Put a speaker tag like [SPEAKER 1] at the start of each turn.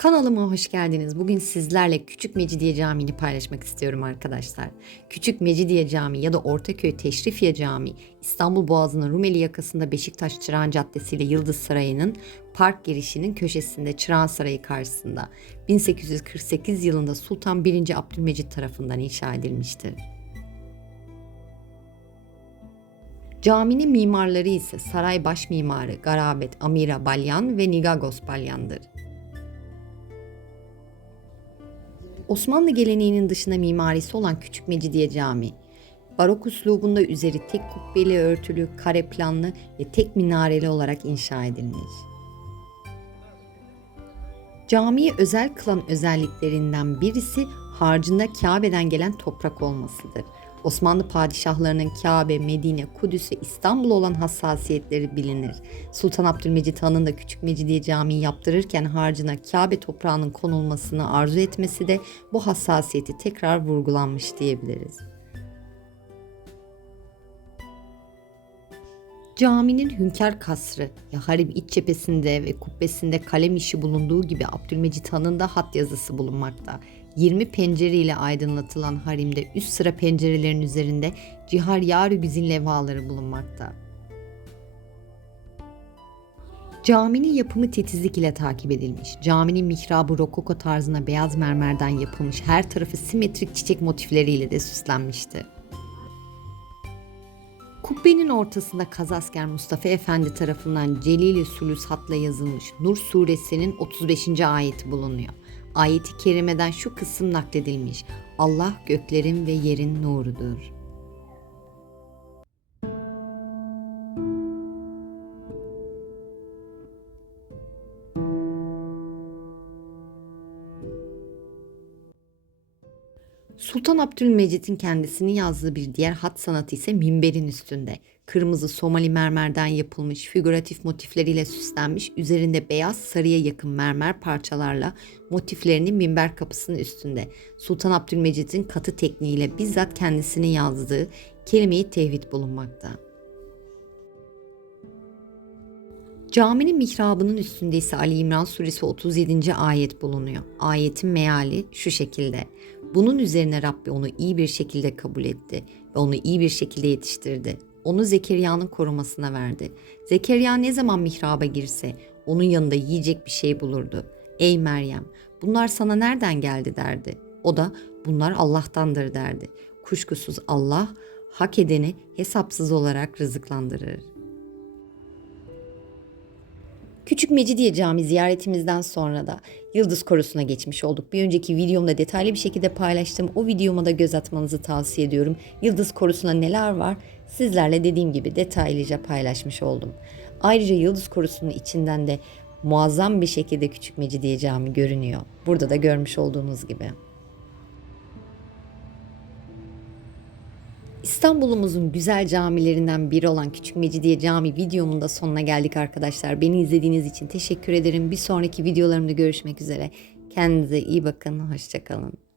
[SPEAKER 1] Kanalıma hoş geldiniz. Bugün sizlerle Küçük Mecidiye Camii'ni paylaşmak istiyorum arkadaşlar. Küçük Mecidiye Camii ya da Ortaköy Teşrifiye Camii, İstanbul Boğazı'nın Rumeli yakasında Beşiktaş Çırağan Caddesi ile Yıldız Sarayı'nın park girişinin köşesinde Çırağan Sarayı karşısında 1848 yılında Sultan 1. Abdülmecit tarafından inşa edilmiştir. Caminin mimarları ise saray baş mimarı Garabet Amira Balyan ve Nigagos Balyan'dır. Osmanlı geleneğinin dışında mimarisi olan Küçük Mecidiye Camii, barok üslubunda üzeri tek kubbeli örtülü, kare planlı ve tek minareli olarak inşa edilmiş. Camiyi özel kılan özelliklerinden birisi harcında Kabe'den gelen toprak olmasıdır. Osmanlı padişahlarının Kabe, Medine, Kudüs ve İstanbul olan hassasiyetleri bilinir. Sultan Abdülmecit Han'ın da Küçük Mecidiye Camii yaptırırken harcına Kabe toprağının konulmasını arzu etmesi de bu hassasiyeti tekrar vurgulanmış diyebiliriz. Caminin Hünkar Kasrı ya harem iç cephesinde ve kubbesinde kalem işi bulunduğu gibi Abdülmecit Han'ın da hat yazısı bulunmakta. 20 pencere ile aydınlatılan harimde üst sıra pencerelerin üzerinde cihar yarı güzin levhaları bulunmakta. Caminin yapımı titizlik ile takip edilmiş. Caminin mihrabı rokoko tarzına beyaz mermerden yapılmış, her tarafı simetrik çiçek motifleriyle de süslenmişti. Kubbenin ortasında Kazasker Mustafa Efendi tarafından Celil-i Sulus hatla yazılmış Nur suresinin 35. ayeti bulunuyor. Ayeti kerimeden şu kısım nakledilmiş. Allah göklerin ve yerin nurudur. Sultan Abdülmecit'in kendisini yazdığı bir diğer hat sanatı ise minberin üstünde. Kırmızı Somali mermerden yapılmış figüratif motifleriyle süslenmiş, üzerinde beyaz sarıya yakın mermer parçalarla motiflerini minber kapısının üstünde. Sultan Abdülmecit'in katı tekniğiyle bizzat kendisini yazdığı kelimeyi tevhid bulunmakta. Caminin mihrabının üstünde ise Ali İmran suresi 37. ayet bulunuyor. Ayetin meali şu şekilde. Bunun üzerine Rabbi onu iyi bir şekilde kabul etti ve onu iyi bir şekilde yetiştirdi. Onu Zekeriya'nın korumasına verdi. Zekeriya ne zaman mihraba girse onun yanında yiyecek bir şey bulurdu. Ey Meryem bunlar sana nereden geldi derdi. O da bunlar Allah'tandır derdi. Kuşkusuz Allah hak edeni hesapsız olarak rızıklandırır. Küçük Mecidiye Camii ziyaretimizden sonra da Yıldız Korusu'na geçmiş olduk. Bir önceki videomda detaylı bir şekilde paylaştım. O videoma da göz atmanızı tavsiye ediyorum. Yıldız Korusu'na neler var sizlerle dediğim gibi detaylıca paylaşmış oldum. Ayrıca Yıldız Korusu'nun içinden de muazzam bir şekilde Küçük Mecidiye Camii görünüyor. Burada da görmüş olduğunuz gibi. İstanbul'umuzun güzel camilerinden biri olan Küçük Mecidiye Camii videomun da sonuna geldik arkadaşlar. Beni izlediğiniz için teşekkür ederim. Bir sonraki videolarımda görüşmek üzere. Kendinize iyi bakın. Hoşçakalın.